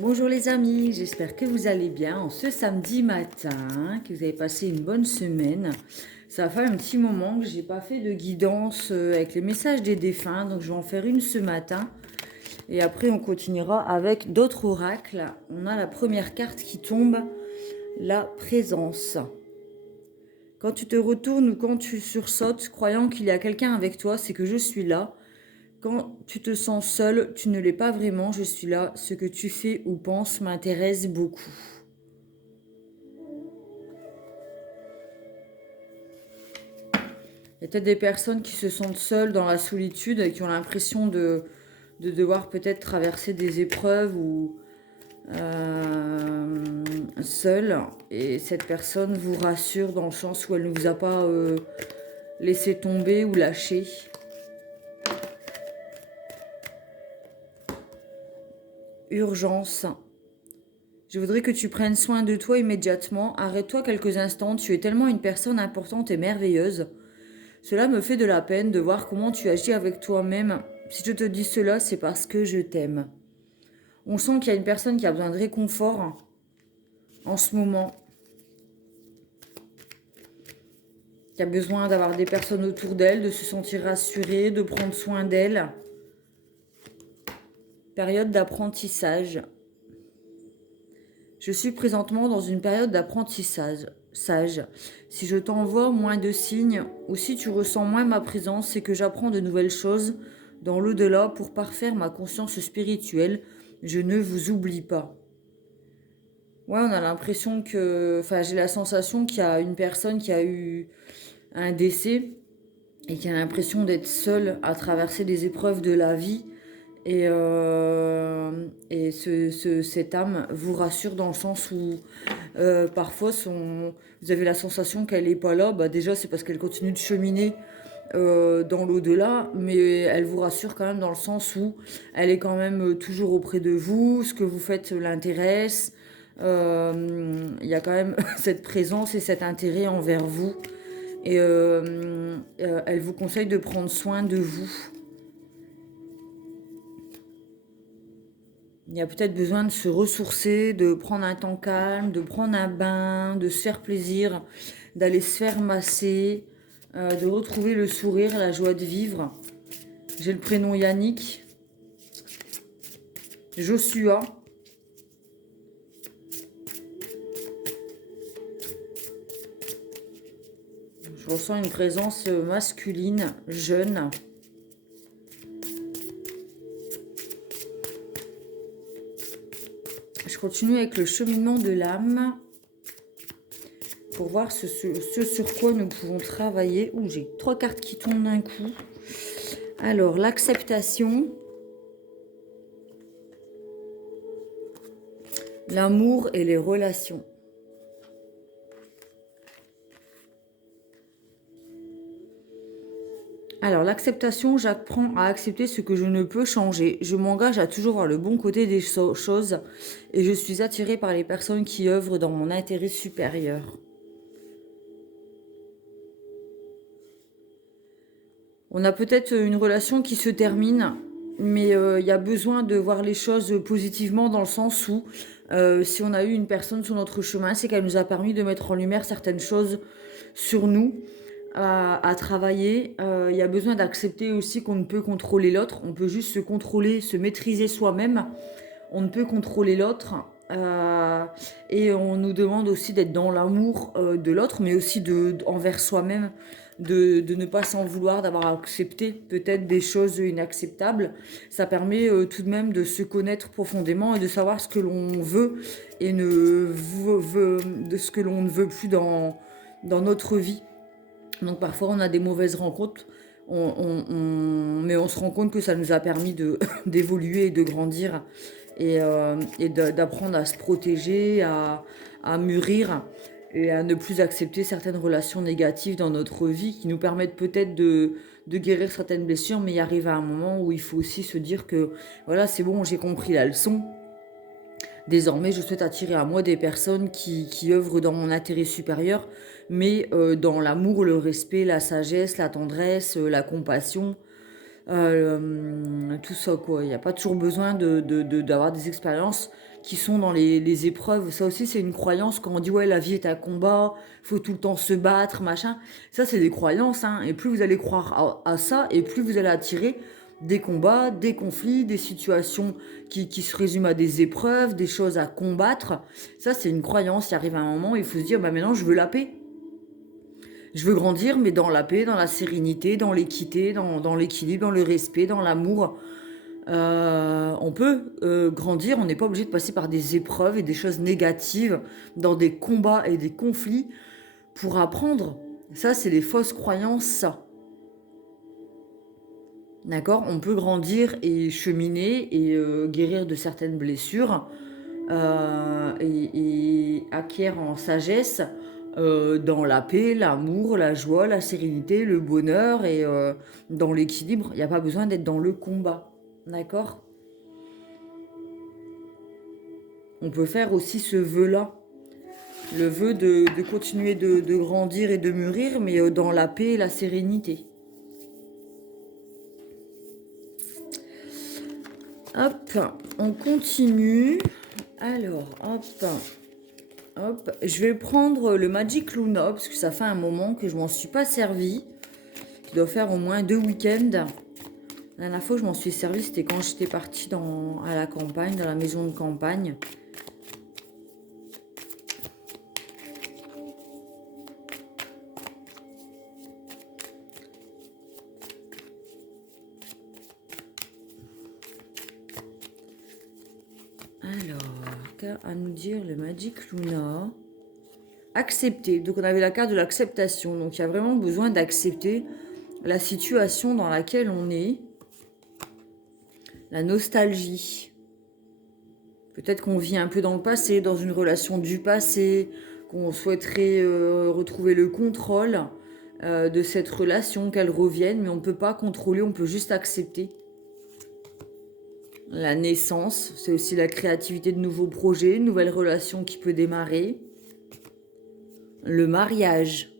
Bonjour les amis, j'espère que vous allez bien en ce samedi matin, que vous avez passé une bonne semaine. Ça fait un petit moment que j'ai pas fait de guidance avec les messages des défunts, donc je vais en faire une ce matin. Et après on continuera avec d'autres oracles. On a la première carte qui tombe, la présence. Quand tu te retournes ou quand tu sursautes, croyant qu'il y a quelqu'un avec toi, c'est que je suis là. Quand tu te sens seul, tu ne l'es pas vraiment, je suis là. Ce que tu fais ou penses m'intéresse beaucoup. Il y a peut-être des personnes qui se sentent seules dans la solitude et qui ont l'impression de devoir peut-être traverser des épreuves ou seules. Et cette personne vous rassure dans le sens où elle ne vous a pas laissé tomber ou lâché. Urgence. Je voudrais que tu prennes soin de toi immédiatement. Arrête-toi quelques instants. Tu es tellement une personne importante et merveilleuse. Cela me fait de la peine de voir comment tu agis avec toi-même. Si je te dis cela, c'est parce que je t'aime. On sent qu'il y a une personne qui a besoin de réconfort en ce moment, qui a besoin d'avoir des personnes autour d'elle, de se sentir rassurée, de prendre soin d'elle. Période d'apprentissage. Je suis présentement dans une période d'apprentissage. Si je t'envoie moins de signes ou si tu ressens moins ma présence, c'est que j'apprends de nouvelles choses dans l'au-delà pour parfaire ma conscience spirituelle. Je ne vous oublie pas. Ouais, on a l'impression que... Enfin, j'ai la sensation qu'il y a une personne qui a eu un décès et qui a l'impression d'être seule à traverser les épreuves de la vie. Et cette âme vous rassure dans le sens où parfois vous avez la sensation qu'elle n'est pas là. Bah, déjà, c'est parce qu'elle continue de cheminer dans l'au-delà, mais elle vous rassure quand même dans le sens où elle est quand même toujours auprès de vous, ce que vous faites l'intéresse. Il y a quand même cette présence et cet intérêt envers vous. Et elle vous conseille de prendre soin de vous. Il y a peut-être besoin de se ressourcer, de prendre un temps calme, de prendre un bain, de se faire plaisir, d'aller se faire masser, de retrouver le sourire, la joie de vivre. J'ai le prénom Yannick. Joshua. Je ressens une présence masculine, jeune. Je continue avec le cheminement de l'âme pour voir ce sur quoi nous pouvons travailler. Ouh, j'ai 3 cartes qui tombent d'un coup. Alors, l'acceptation, l'amour et les relations. Alors, l'acceptation, j'apprends à accepter ce que je ne peux changer. Je m'engage à toujours voir le bon côté des choses et je suis attirée par les personnes qui œuvrent dans mon intérêt supérieur. On a peut-être une relation qui se termine, mais il y a besoin de voir les choses positivement dans le sens où si on a eu une personne sur notre chemin, c'est qu'elle nous a permis de mettre en lumière certaines choses sur nous à travailler. Il y a besoin d'accepter aussi qu'on ne peut contrôler l'autre. On peut juste se contrôler, se maîtriser soi-même. On ne peut contrôler l'autre. Et on nous demande aussi d'être dans l'amour de l'autre, mais aussi envers soi-même, de ne pas s'en vouloir, d'avoir accepté peut-être des choses inacceptables. Ça permet tout de même de se connaître profondément et de savoir ce que l'on veut et de ce que l'on ne veut plus dans notre vie. Donc parfois on a des mauvaises rencontres, mais on se rend compte que ça nous a permis d'évoluer et de grandir et d'apprendre à se protéger, à mûrir et à ne plus accepter certaines relations négatives dans notre vie qui nous permettent peut-être de guérir certaines blessures, mais il arrive à un moment où il faut aussi se dire que voilà, c'est bon, j'ai compris la leçon. Désormais, je souhaite attirer à moi des personnes qui œuvrent dans mon intérêt supérieur, mais dans l'amour, le respect, la sagesse, la tendresse, la compassion, tout ça quoi. Il n'y a pas toujours besoin d'avoir des expériences. qui sont dans les épreuves. Ça aussi, c'est une croyance. Quand on dit, ouais, la vie est un combat, faut tout le temps se battre, machin. Ça, c'est des croyances, hein. Et plus vous allez croire à ça, et plus vous allez attirer des combats, des conflits, des situations qui se résument à des épreuves, des choses à combattre. Ça, c'est une croyance. Il arrive un moment où il faut se dire, bah maintenant, je veux la paix. Je veux grandir, mais dans la paix, dans la sérénité, dans l'équité, dans l'équilibre, dans le respect, dans l'amour. On peut grandir, on n'est pas obligé de passer par des épreuves et des choses négatives, dans des combats et des conflits pour apprendre. Ça, c'est des fausses croyances, ça. D'accord? On peut grandir et cheminer et guérir de certaines blessures et acquérir en sagesse dans la paix, l'amour, la joie, la sérénité, le bonheur et dans l'équilibre. Il n'y a pas besoin d'être dans le combat. D'accord? On peut faire aussi ce vœu-là. Le vœu de continuer de grandir et de mûrir, mais dans la paix et la sérénité. Hop, on continue. Alors, hop. Je vais prendre le Magic Luna, parce que ça fait un moment que je m'en suis pas servi. Il doit faire au moins 2 week-ends. La dernière fois que je m'en suis servi, c'était quand j'étais partie à la campagne, dans la maison de campagne. Alors, à nous dire le Magic Luna. Accepter. Donc, on avait la carte de l'acceptation. Donc, il y a vraiment besoin d'accepter la situation dans laquelle on est. La nostalgie. Peut-être qu'on vit un peu dans le passé, dans une relation du passé, qu'on souhaiterait retrouver le contrôle de cette relation, qu'elle revienne, mais on ne peut pas contrôler, on peut juste accepter. La naissance, c'est aussi la créativité de nouveaux projets, une nouvelle relation qui peut démarrer. Le mariage,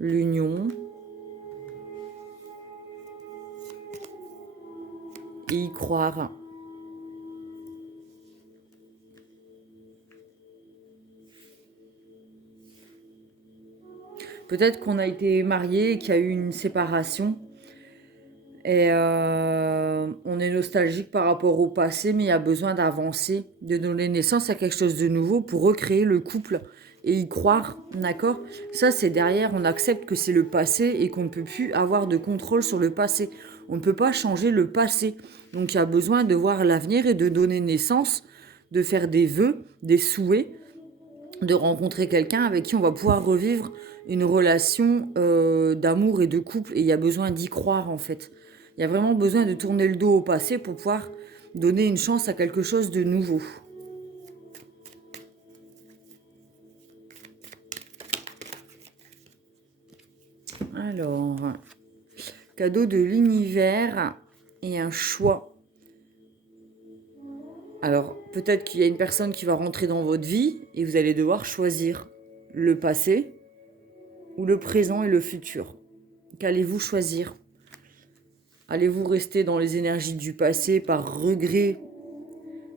l'union. Et y croire. Peut-être qu'on a été marié et qu'il y a eu une séparation. Et on est nostalgique par rapport au passé, mais il y a besoin d'avancer, de donner naissance à quelque chose de nouveau pour recréer le couple et y croire, d'accord? Ça, c'est derrière, on accepte que c'est le passé et qu'on ne peut plus avoir de contrôle sur le passé. On ne peut pas changer le passé. Donc, il y a besoin de voir l'avenir et de donner naissance, de faire des vœux, des souhaits, de rencontrer quelqu'un avec qui on va pouvoir revivre une relation d'amour et de couple. Et il y a besoin d'y croire, en fait. Il y a vraiment besoin de tourner le dos au passé pour pouvoir donner une chance à quelque chose de nouveau. Alors, cadeau de l'univers et un choix. Alors, peut-être qu'il y a une personne qui va rentrer dans votre vie et vous allez devoir choisir le passé ou le présent et le futur. Qu'allez-vous choisir ? Allez-vous rester dans les énergies du passé par regret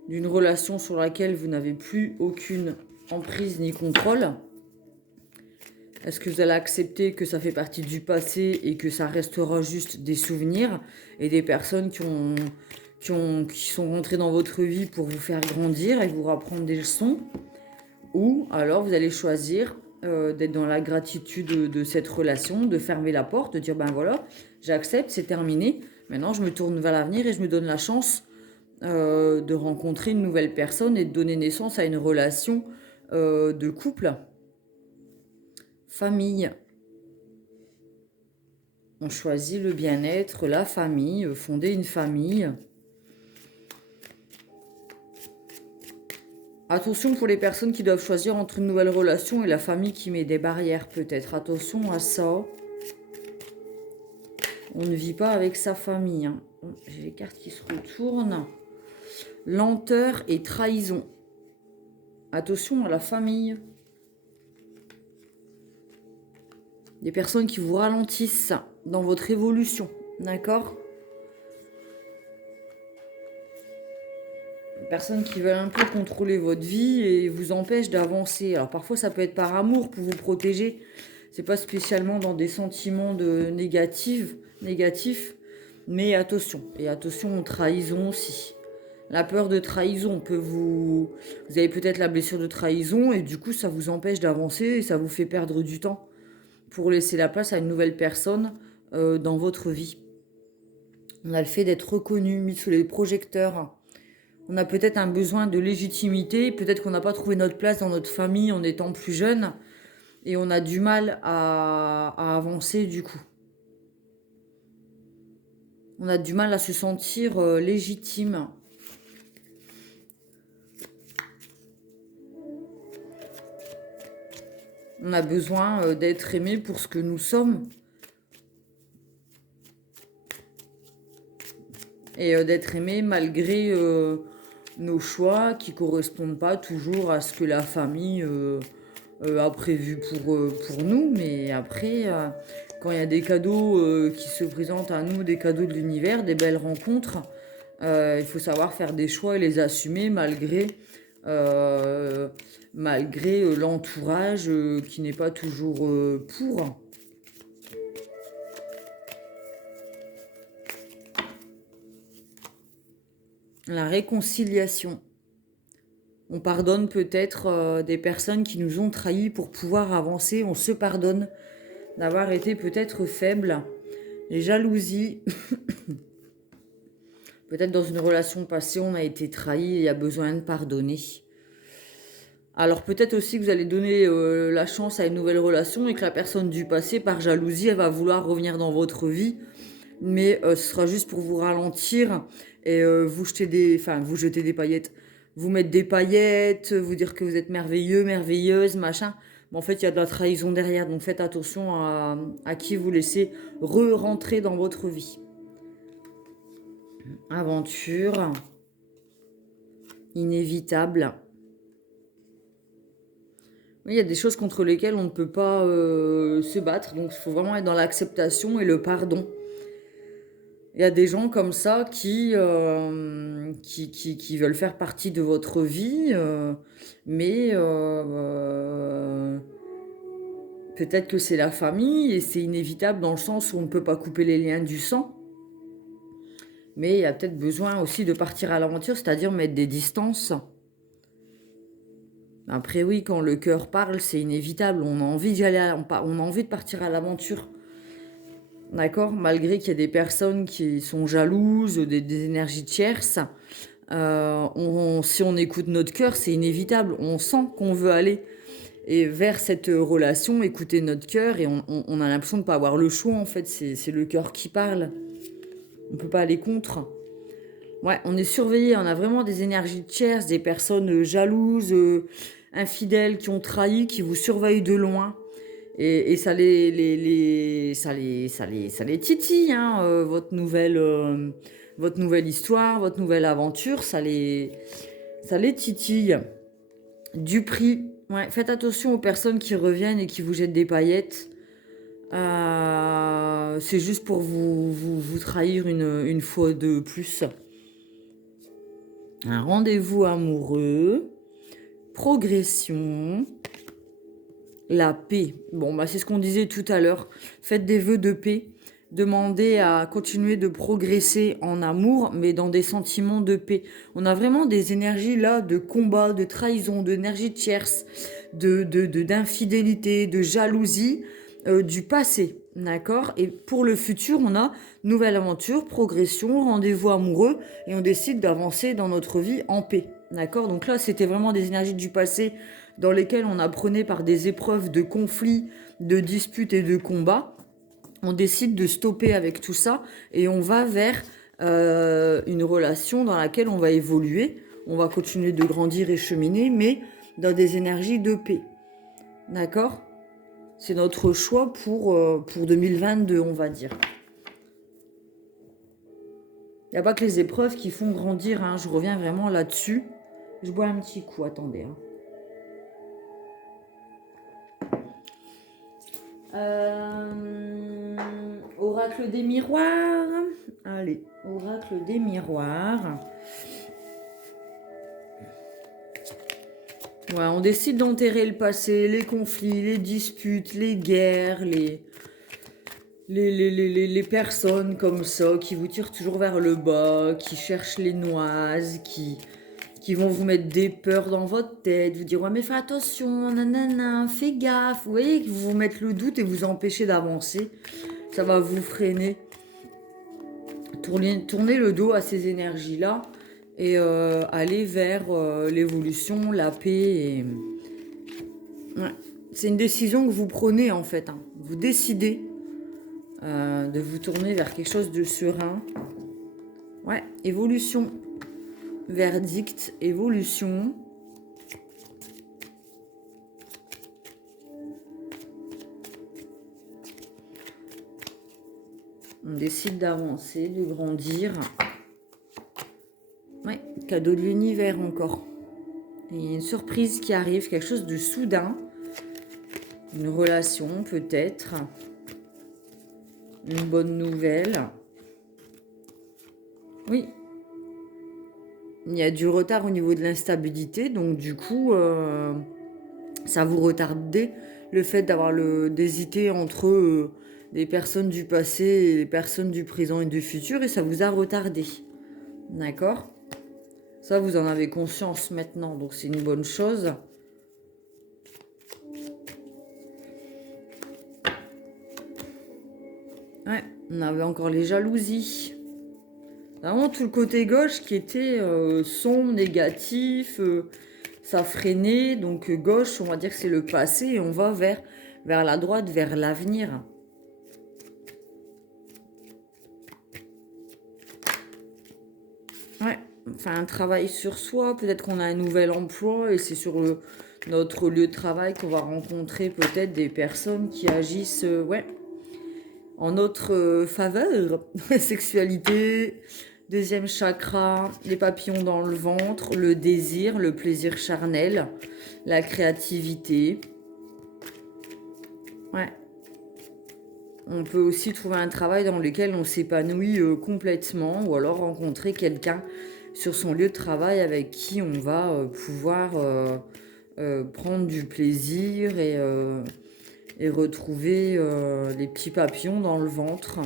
d'une relation sur laquelle vous n'avez plus aucune emprise ni contrôle ? Est-ce que vous allez accepter que ça fait partie du passé et que ça restera juste des souvenirs et des personnes qui sont rentrées dans votre vie pour vous faire grandir et vous apprendre des leçons ? Ou alors vous allez choisir d'être dans la gratitude de cette relation, de fermer la porte, de dire ben voilà, j'accepte, c'est terminé. Maintenant, je me tourne vers l'avenir et je me donne la chance de rencontrer une nouvelle personne et de donner naissance à une relation de couple. Famille. On choisit le bien-être, la famille, fonder une famille. Attention pour les personnes qui doivent choisir entre une nouvelle relation et la famille qui met des barrières peut-être. Attention à ça. On ne vit pas avec sa famille. Hein. J'ai les cartes qui se retournent. Lenteur et trahison. Attention à la famille. Des personnes qui vous ralentissent dans votre évolution. D'accord ? personnes qui veulent un peu contrôler votre vie et vous empêchent d'avancer. Alors parfois ça peut être par amour pour vous protéger. C'est pas spécialement dans des sentiments négatifs, mais attention. Et attention aux trahisons aussi. La peur de trahison peut vous avez peut-être la blessure de trahison et du coup ça vous empêche d'avancer et ça vous fait perdre du temps pour laisser la place à une nouvelle personne dans votre vie. On a le fait d'être reconnu, mis sous les projecteurs. On a peut-être un besoin de légitimité, peut-être qu'on n'a pas trouvé notre place dans notre famille en étant plus jeune et on a du mal à avancer du coup. On a du mal à se sentir légitime. On a besoin d'être aimé pour ce que nous sommes. Et d'être aimé malgré nos choix qui correspondent pas toujours à ce que la famille a prévu pour nous. Mais après, quand il y a des cadeaux qui se présentent à nous, des cadeaux de l'univers, des belles rencontres, il faut savoir faire des choix et les assumer malgré l'entourage qui n'est pas toujours pour. La réconciliation. On pardonne peut-être des personnes qui nous ont trahis pour pouvoir avancer. On se pardonne d'avoir été peut-être faible. Les jalousies. Peut-être dans une relation passée, on a été trahi et il y a besoin de pardonner. Alors peut-être aussi que vous allez donner la chance à une nouvelle relation et que la personne du passé, par jalousie, elle va vouloir revenir dans votre vie. Mais ce sera juste pour vous ralentir et vous jeter des paillettes. Vous mettre des paillettes, vous dire que vous êtes merveilleux, merveilleuse, machin. Mais en fait, il y a de la trahison derrière. Donc faites attention à qui vous laissez re-rentrer dans votre vie. Aventure. Inévitable. Oui, il y a des choses contre lesquelles on ne peut pas se battre. Donc il faut vraiment être dans l'acceptation et le pardon. Il y a des gens comme ça qui veulent faire partie de votre vie, mais peut-être que c'est la famille et c'est inévitable dans le sens où on ne peut pas couper les liens du sang. Mais il y a peut-être besoin aussi de partir à l'aventure, c'est-à-dire mettre des distances. Après oui, quand le cœur parle, c'est inévitable. On a envie d'y aller, on a envie de partir à l'aventure. D'accord? Malgré qu'il y a des personnes qui sont jalouses, des énergies tierces, si on écoute notre cœur, c'est inévitable. On sent qu'on veut aller et vers cette relation, écouter notre cœur et on a l'impression de ne pas avoir le choix en fait. C'est le cœur qui parle. On ne peut pas aller contre. Ouais, on est surveillé. On a vraiment des énergies tierces, des personnes jalouses, infidèles, qui ont trahi, qui vous surveillent de loin. Et ça les titille, hein, votre nouvelle histoire, votre nouvelle aventure, ça les titille. Du prix. Ouais, faites attention aux personnes qui reviennent et qui vous jettent des paillettes. C'est juste pour vous trahir une fois de plus. Un rendez-vous amoureux. Progression. La paix. Bon, bah c'est ce qu'on disait tout à l'heure. Faites des vœux de paix. Demandez à continuer de progresser en amour, mais dans des sentiments de paix. On a vraiment des énergies là de combat, de trahison, d'énergie tierce, d'infidélité, de jalousie du passé. D'accord? Et pour le futur, on a nouvelle aventure, progression, rendez-vous amoureux, et on décide d'avancer dans notre vie en paix. D'accord? Donc là, c'était vraiment des énergies du passé dans lesquelles on apprenait par des épreuves de conflits, de disputes et de combats. On décide de stopper avec tout ça et on va vers une relation dans laquelle on va évoluer. On va continuer de grandir et cheminer, mais dans des énergies de paix. D'accord? C'est notre choix pour 2022, on va dire. Il n'y a pas que les épreuves qui font grandir, hein. Je reviens vraiment là-dessus. Je bois un petit coup, attendez. Hein. Oracle des miroirs. Allez, oracle des miroirs. Ouais, on décide d'enterrer le passé, les conflits, les disputes, les guerres, les personnes comme ça qui vous tirent toujours vers le bas, qui cherchent les noises, qui vont vous mettre des peurs dans votre tête, vous dire ouais mais fais attention, nanana, fais gaffe, vous voyez, qui vous mettent le doute et vous empêcher d'avancer. Ça va vous freiner. Tournez le dos à ces énergies-là et aller vers l'évolution, la paix. Ouais. C'est une décision que vous prenez en fait. Hein. Vous décidez de vous tourner vers quelque chose de serein. Ouais, évolution. Verdict, évolution. On décide d'avancer, de grandir. Ouais, cadeau de l'univers encore. Il y a une surprise qui arrive, quelque chose de soudain. Une relation peut-être. Une bonne nouvelle. Oui. Il y a du retard au niveau de l'instabilité, donc du coup, ça vous retardait le fait d'hésiter entre des personnes du passé et les personnes du présent et du futur, et ça vous a retardé. D'accord ? Ça, vous en avez conscience maintenant, donc c'est une bonne chose. Ouais, on avait encore les jalousies. Vraiment tout le côté gauche qui était sombre, négatif, ça freinait. Donc gauche, on va dire que c'est le passé et on va vers la droite, vers l'avenir. Ouais, enfin un travail sur soi, peut-être qu'on a un nouvel emploi et c'est sur notre lieu de travail qu'on va rencontrer peut-être des personnes qui agissent ouais, en notre faveur. Sexualité, deuxième chakra, les papillons dans le ventre, le désir, le plaisir charnel, la créativité. Ouais. On peut aussi trouver un travail dans lequel on s'épanouit complètement ou alors rencontrer quelqu'un sur son lieu de travail avec qui on va pouvoir prendre du plaisir et retrouver les petits papillons dans le ventre.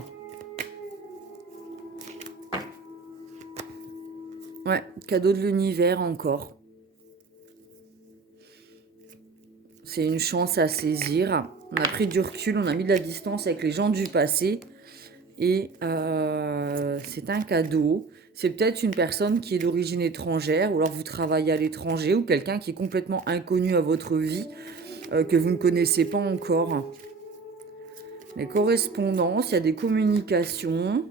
Ouais, cadeau de l'univers encore. C'est une chance à saisir. On a pris du recul, on a mis de la distance avec les gens du passé. Et c'est un cadeau. C'est peut-être une personne qui est d'origine étrangère, ou alors vous travaillez à l'étranger, ou quelqu'un qui est complètement inconnu à votre vie, que vous ne connaissez pas encore. Les correspondances, il y a des communications.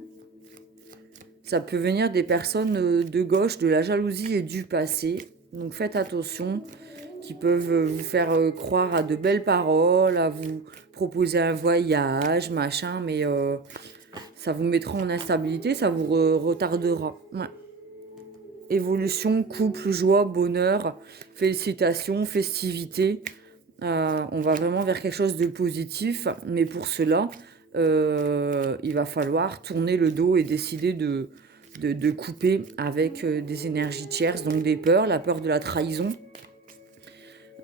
Ça peut venir des personnes de gauche, de la jalousie et du passé. Donc faites attention, qui peuvent vous faire croire à de belles paroles, à vous proposer un voyage, machin, mais ça vous mettra en instabilité, ça vous retardera. Ouais. Évolution, couple, joie, bonheur, félicitations, festivités. On va vraiment vers quelque chose de positif, mais pour cela, il va falloir tourner le dos et décider de couper avec des énergies tierces, donc des peurs, la peur de la trahison,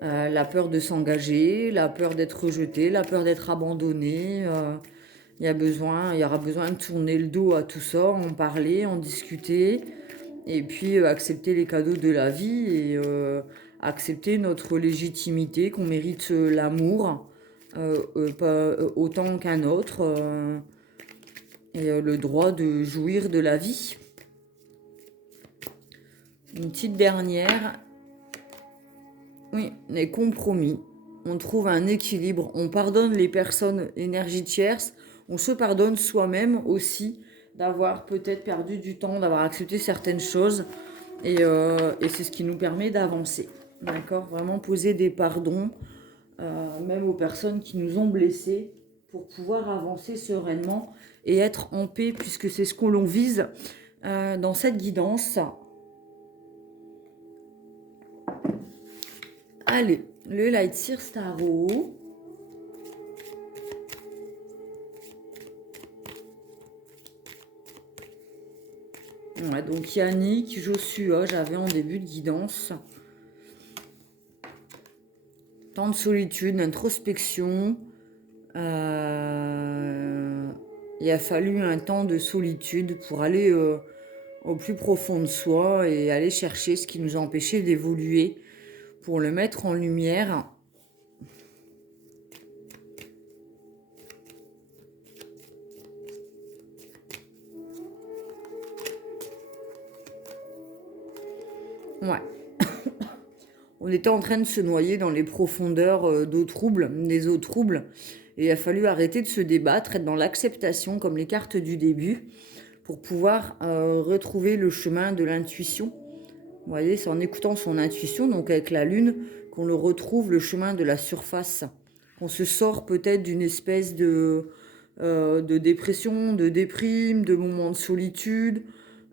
la peur de s'engager, la peur d'être rejeté, la peur d'être abandonné. Il y aura besoin de tourner le dos à tout ça, en parler, en discuter, et puis accepter les cadeaux de la vie et accepter notre légitimité, qu'on mérite l'amour pas autant qu'un autre et le droit de jouir de la vie. Une petite dernière. Oui, les compromis. On trouve un équilibre, on pardonne les personnes énergie tierce, on se pardonne soi-même aussi d'avoir peut-être perdu du temps, d'avoir accepté certaines choses et c'est ce qui nous permet d'avancer. D'accord ? Vraiment poser des pardons, même aux personnes qui nous ont blessés pour pouvoir avancer sereinement et être en paix puisque c'est ce que l'on vise dans cette guidance. Allez, le Light Seer Tarot. Ouais, donc Yannick, Joshua, j'avais en début de guidance. temps de solitude, d'introspection. Il a fallu un temps de solitude pour aller au plus profond de soi et aller chercher ce qui nous empêchait d'évoluer pour le mettre en lumière. Ouais. On était en train de se noyer dans les profondeurs d'eau trouble, des eaux troubles. Et il a fallu arrêter de se débattre, être dans l'acceptation comme les cartes du début pour pouvoir retrouver le chemin de l'intuition. Vous voyez, c'est en écoutant son intuition, donc avec la lune, qu'on le retrouve le chemin de la surface. Qu'on se sort peut-être d'une espèce de dépression, de déprime, de moments de solitude.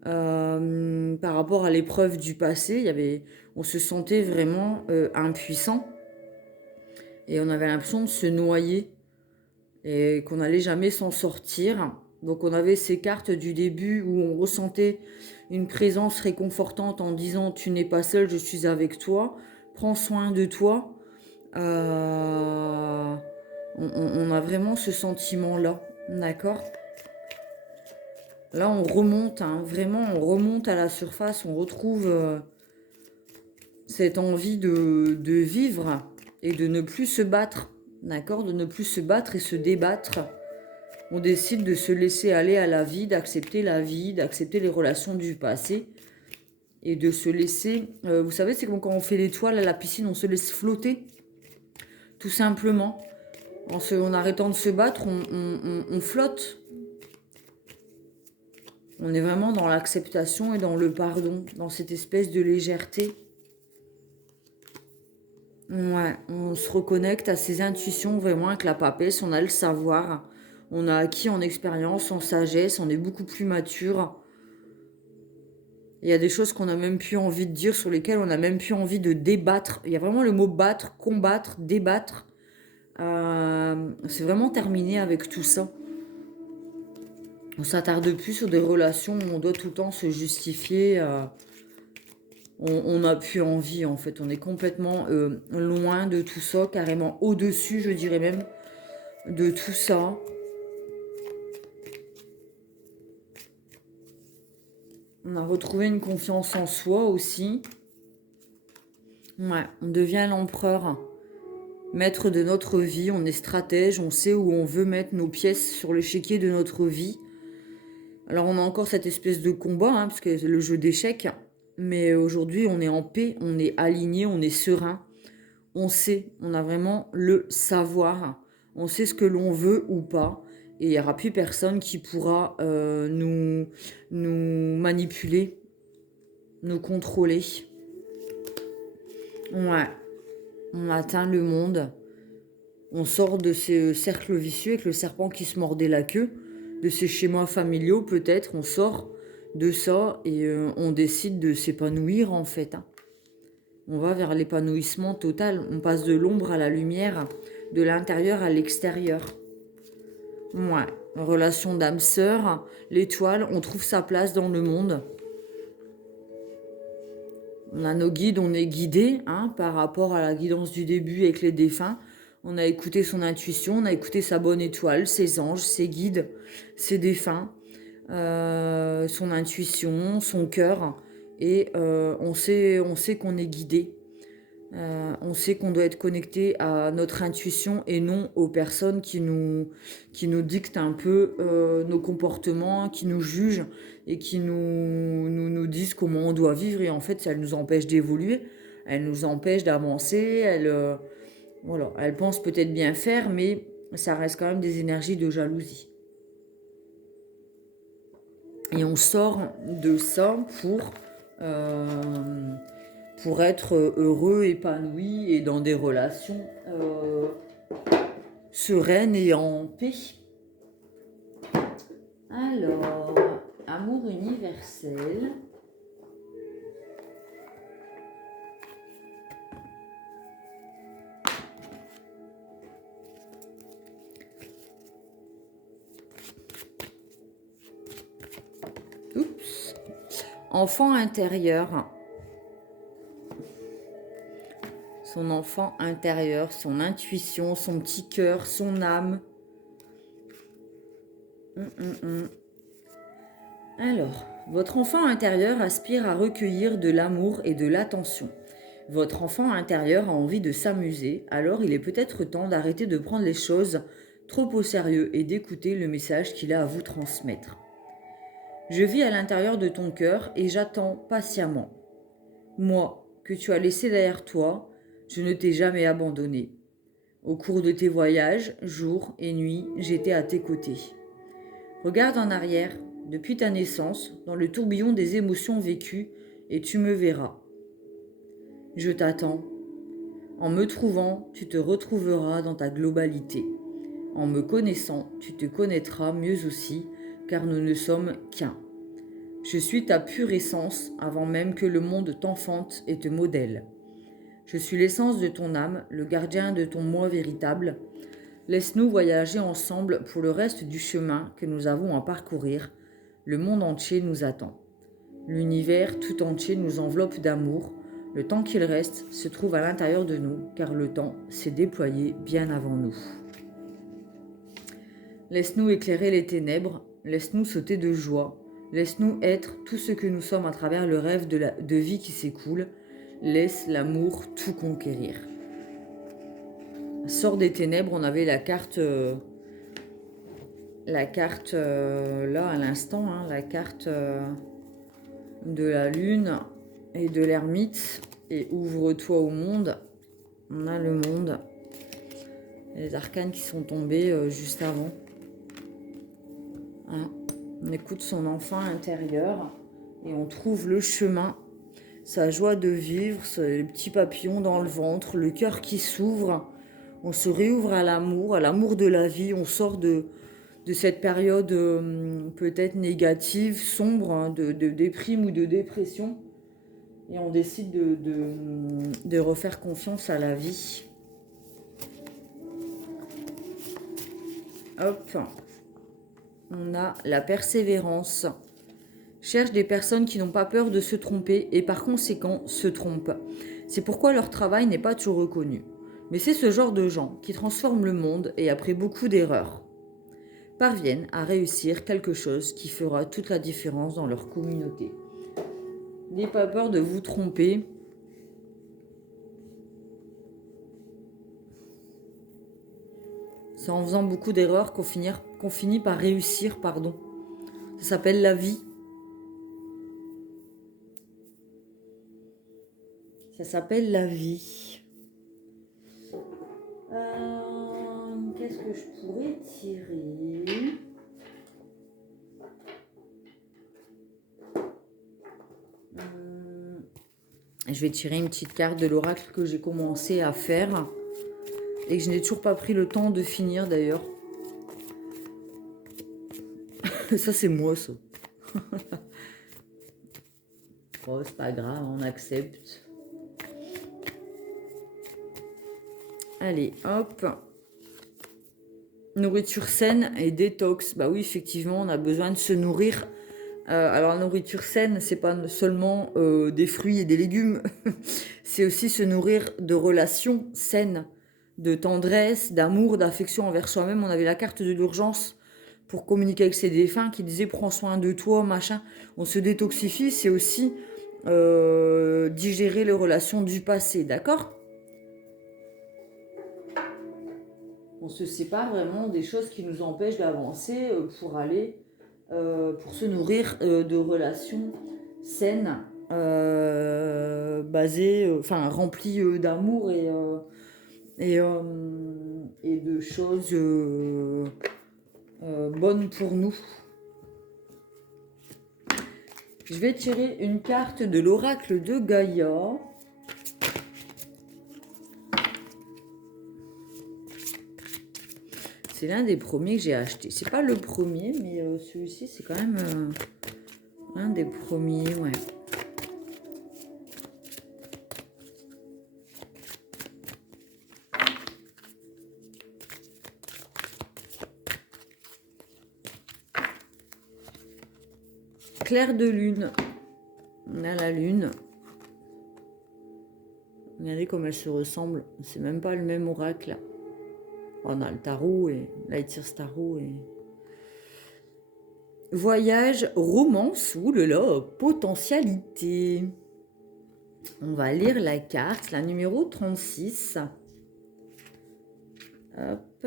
Par rapport à l'épreuve du passé, on se sentait vraiment impuissant et on avait l'impression de se noyer et qu'on n'allait jamais s'en sortir. Donc on avait ces cartes du début où on ressentait une présence réconfortante en disant tu n'es pas seul, je suis avec toi, prends soin de toi. On a vraiment ce sentiment-là, d'accord ? Là, on remonte, hein, vraiment, on remonte à la surface, on retrouve cette envie de vivre et de ne plus se battre, d'accord ? De ne plus se battre et se débattre. On décide de se laisser aller à la vie, d'accepter les relations du passé et de se laisser... vous savez, c'est comme quand on fait l'étoile à la piscine, on se laisse flotter, tout simplement. En arrêtant de se battre, on flotte. On est vraiment dans l'acceptation et dans le pardon, dans cette espèce de légèreté. Ouais, on se reconnecte à ses intuitions vraiment avec la papesse, on a le savoir, on a acquis en expérience, en sagesse, on est beaucoup plus mature. Il y a des choses qu'on n'a même plus envie de dire, sur lesquelles on n'a même plus envie de débattre. Il y a vraiment le mot battre, combattre, débattre. C'est vraiment terminé avec tout ça. On s'attarde plus sur des relations où on doit tout le temps se justifier. On n'a plus envie, en fait. On est complètement loin de tout ça, carrément au-dessus, je dirais même, de tout ça. On a retrouvé une confiance en soi aussi. Ouais, on devient l'empereur, maître de notre vie. On est stratège, on sait où on veut mettre nos pièces sur l'échiquier de notre vie. Alors on a encore cette espèce de combat, hein, parce que c'est le jeu d'échecs. Mais aujourd'hui, on est en paix, on est aligné, on est serein. On sait, on a vraiment le savoir. On sait ce que l'on veut ou pas. Et il n'y aura plus personne qui pourra nous manipuler, nous contrôler. Ouais, on atteint le monde. On sort de ces cercles vicieux avec le serpent qui se mordait la queue, de ces schémas familiaux peut-être. On sort de ça et on décide de s'épanouir en fait. Hein. On va vers l'épanouissement total. On passe de l'ombre à la lumière, de l'intérieur à l'extérieur. Ouais, relation d'âme-sœur, l'étoile, on trouve sa place dans le monde. On a nos guides, on est guidé hein, par rapport à la guidance du début avec les défunts. On a écouté son intuition, on a écouté sa bonne étoile, ses anges, ses guides, ses défunts, son intuition, son cœur. Et on sait qu'on est guidé. On sait qu'on doit être connecté à notre intuition et non aux personnes qui nous dictent un peu nos comportements, qui nous jugent et qui nous disent comment on doit vivre. Et en fait, ça nous empêche d'évoluer, elle nous empêche d'avancer, voilà, elle pense peut-être bien faire, mais ça reste quand même des énergies de jalousie. Et on sort de ça pour être heureux, épanoui et dans des relations sereines et en paix. Alors, amour universel. Oups. Enfant intérieur. son enfant intérieur, son intuition, son petit cœur, son âme. Alors, votre enfant intérieur aspire à recueillir de l'amour et de l'attention. Votre enfant intérieur a envie de s'amuser, alors il est peut-être temps d'arrêter de prendre les choses trop au sérieux et d'écouter le message qu'il a à vous transmettre. Je vis à l'intérieur de ton cœur et j'attends patiemment. Moi, que tu as laissé derrière toi, je ne t'ai jamais abandonné. Au cours de tes voyages, jour et nuit, j'étais à tes côtés. Regarde en arrière, depuis ta naissance, dans le tourbillon des émotions vécues, et tu me verras. Je t'attends. En me trouvant, tu te retrouveras dans ta globalité. En me connaissant, tu te connaîtras mieux aussi, car nous ne sommes qu'un. Je suis ta pure essence avant même que le monde t'enfante et te modèle. Je suis l'essence de ton âme, le gardien de ton moi véritable. Laisse-nous voyager ensemble pour le reste du chemin que nous avons à parcourir. Le monde entier nous attend. L'univers tout entier nous enveloppe d'amour. Le temps qu'il reste se trouve à l'intérieur de nous, car le temps s'est déployé bien avant nous. Laisse-nous éclairer les ténèbres, laisse-nous sauter de joie, laisse-nous être tout ce que nous sommes à travers le rêve de vie qui s'écoule. Laisse l'amour tout conquérir. Sort des ténèbres, on avait la carte là à l'instant, la carte de la lune et de l'ermite et ouvre-toi au monde. On a le monde, les arcanes qui sont tombés juste avant. On écoute son enfant intérieur et on trouve le chemin, sa joie de vivre, les petits papillons dans le ventre, le cœur qui s'ouvre. On se réouvre à l'amour de la vie. On sort de cette période peut-être négative, sombre, de déprime ou de dépression. Et on décide de refaire confiance à la vie. Hop. On a la persévérance. Cherche des personnes qui n'ont pas peur de se tromper et par conséquent se trompent. C'est pourquoi leur travail n'est pas toujours reconnu. Mais c'est ce genre de gens qui transforment le monde et après beaucoup d'erreurs, parviennent à réussir quelque chose qui fera toute la différence dans leur communauté. N'ayez pas peur de vous tromper. C'est en faisant beaucoup d'erreurs qu'on finit par réussir, pardon. Ça s'appelle la vie. Ça s'appelle la vie. Qu'est-ce que je pourrais tirer ? Je vais tirer une petite carte de l'oracle que j'ai commencé à faire et que je n'ai toujours pas pris le temps de finir d'ailleurs. Ça c'est moi ça. Oh, c'est pas grave, on accepte. Allez, hop. Nourriture saine et détox. Bah oui, effectivement, on a besoin de se nourrir. Alors, la nourriture saine, c'est pas seulement des fruits et des légumes. C'est aussi se nourrir de relations saines, de tendresse, d'amour, d'affection envers soi-même. On avait la carte de l'urgence pour communiquer avec ses défunts qui disait prends soin de toi, machin. On se détoxifie, c'est aussi digérer les relations du passé, d'accord ? On se sépare vraiment des choses qui nous empêchent d'avancer pour aller, pour se nourrir de relations saines, basées, remplies d'amour et de choses bonnes pour nous. Je vais tirer une carte de l'oracle de Gaïa. C'est l'un des premiers que j'ai acheté. C'est pas le premier, mais celui-ci, c'est quand même un des premiers, ouais. Clair de lune. On a la lune. Regardez comme elles se ressemblent. C'est même pas le même oracle. On a le tarot et Lightyear's Tarot et... Voyage, romance, oulala, potentialité. On va lire la carte, la numéro 36. Hop.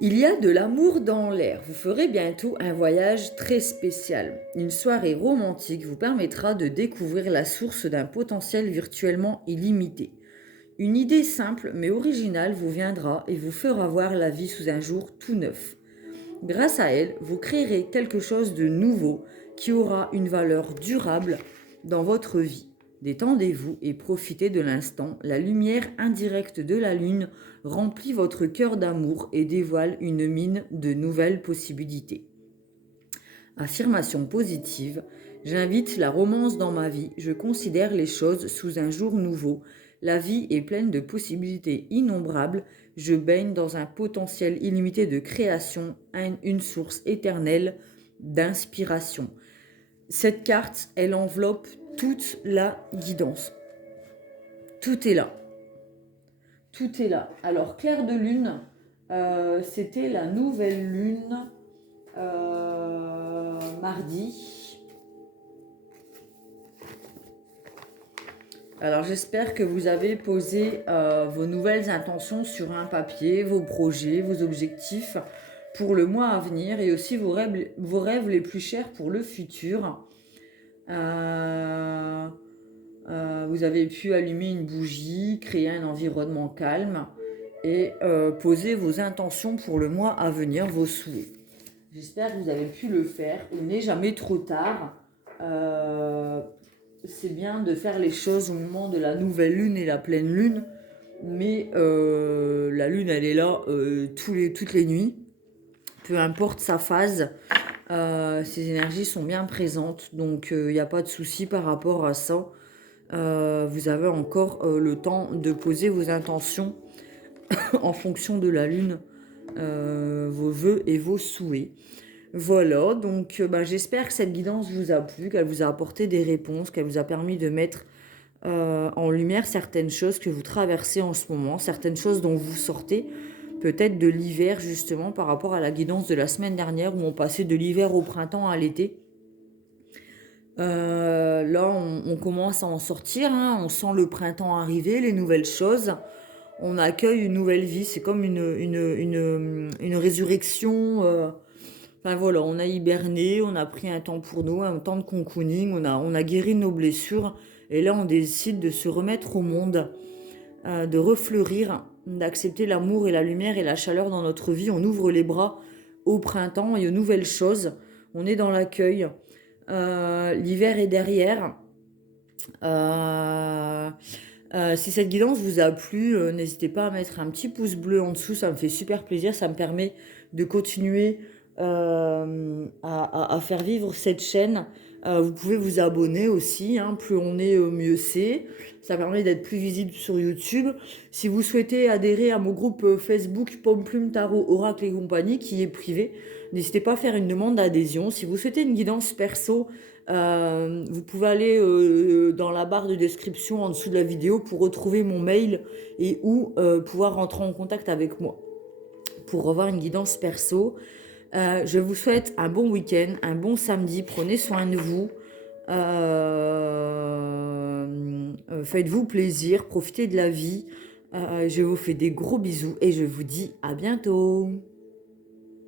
Il y a de l'amour dans l'air. Vous ferez bientôt un voyage très spécial. Une soirée romantique vous permettra de découvrir la source d'un potentiel virtuellement illimité. Une idée simple mais originale vous viendra et vous fera voir la vie sous un jour tout neuf. Grâce à elle, vous créerez quelque chose de nouveau qui aura une valeur durable dans votre vie. Détendez-vous et profitez de l'instant. La lumière indirecte de la lune remplit votre cœur d'amour et dévoile une mine de nouvelles possibilités. Affirmation positive. J'invite la romance dans ma vie. Je considère les choses sous un jour nouveau. La vie est pleine de possibilités innombrables. Je baigne dans un potentiel illimité de création, une source éternelle d'inspiration. Cette carte, elle enveloppe toute la guidance. Tout est là. Tout est là. Alors, clair de lune, c'était la nouvelle lune mardi. Alors, j'espère que vous avez posé vos nouvelles intentions sur un papier, vos projets, vos objectifs pour le mois à venir et aussi vos rêves les plus chers pour le futur. Vous avez pu allumer une bougie, créer un environnement calme et poser vos intentions pour le mois à venir, vos souhaits. J'espère que vous avez pu le faire. Il n'est jamais trop tard. C'est bien de faire les choses au moment de la nouvelle lune et la pleine lune, mais la lune, elle est là toutes les nuits. Peu importe sa phase, ces énergies sont bien présentes, donc il n'y a pas de souci par rapport à ça. Vous avez encore le temps de poser vos intentions en fonction de la lune, vos vœux et vos souhaits. Voilà, donc j'espère que cette guidance vous a plu, qu'elle vous a apporté des réponses, qu'elle vous a permis de mettre en lumière certaines choses que vous traversez en ce moment, certaines choses dont vous sortez peut-être de l'hiver justement par rapport à la guidance de la semaine dernière où on passait de l'hiver au printemps à l'été. Là, on commence à en sortir, hein. On sent le printemps arriver, les nouvelles choses. On accueille une nouvelle vie. C'est comme une résurrection. Enfin voilà, on a hiberné, on a pris un temps pour nous, un temps de cocooning, on a guéri nos blessures. Et là, on décide de se remettre au monde, de refleurir, d'accepter l'amour et la lumière et la chaleur dans notre vie. On ouvre les bras au printemps et aux nouvelles choses. On est dans l'accueil. L'hiver est derrière. Si cette guidance vous a plu, n'hésitez pas à mettre un petit pouce bleu en dessous, ça me fait super plaisir, ça me permet de continuer à faire vivre cette chaîne. Vous pouvez vous abonner aussi, hein, plus on est, mieux c'est. Ça permet d'être plus visible sur YouTube. Si vous souhaitez adhérer à mon groupe Facebook Pomme Plume Tarot Oracle et compagnie, qui est privé, n'hésitez pas à faire une demande d'adhésion. Si vous souhaitez une guidance perso, vous pouvez aller dans la barre de description en dessous de la vidéo pour retrouver mon mail et ou pouvoir rentrer en contact avec moi pour avoir une guidance perso. Je vous souhaite un bon week-end, un bon samedi. Prenez soin de vous. Faites-vous plaisir, profitez de la vie. Je vous fais des gros bisous et je vous dis à bientôt.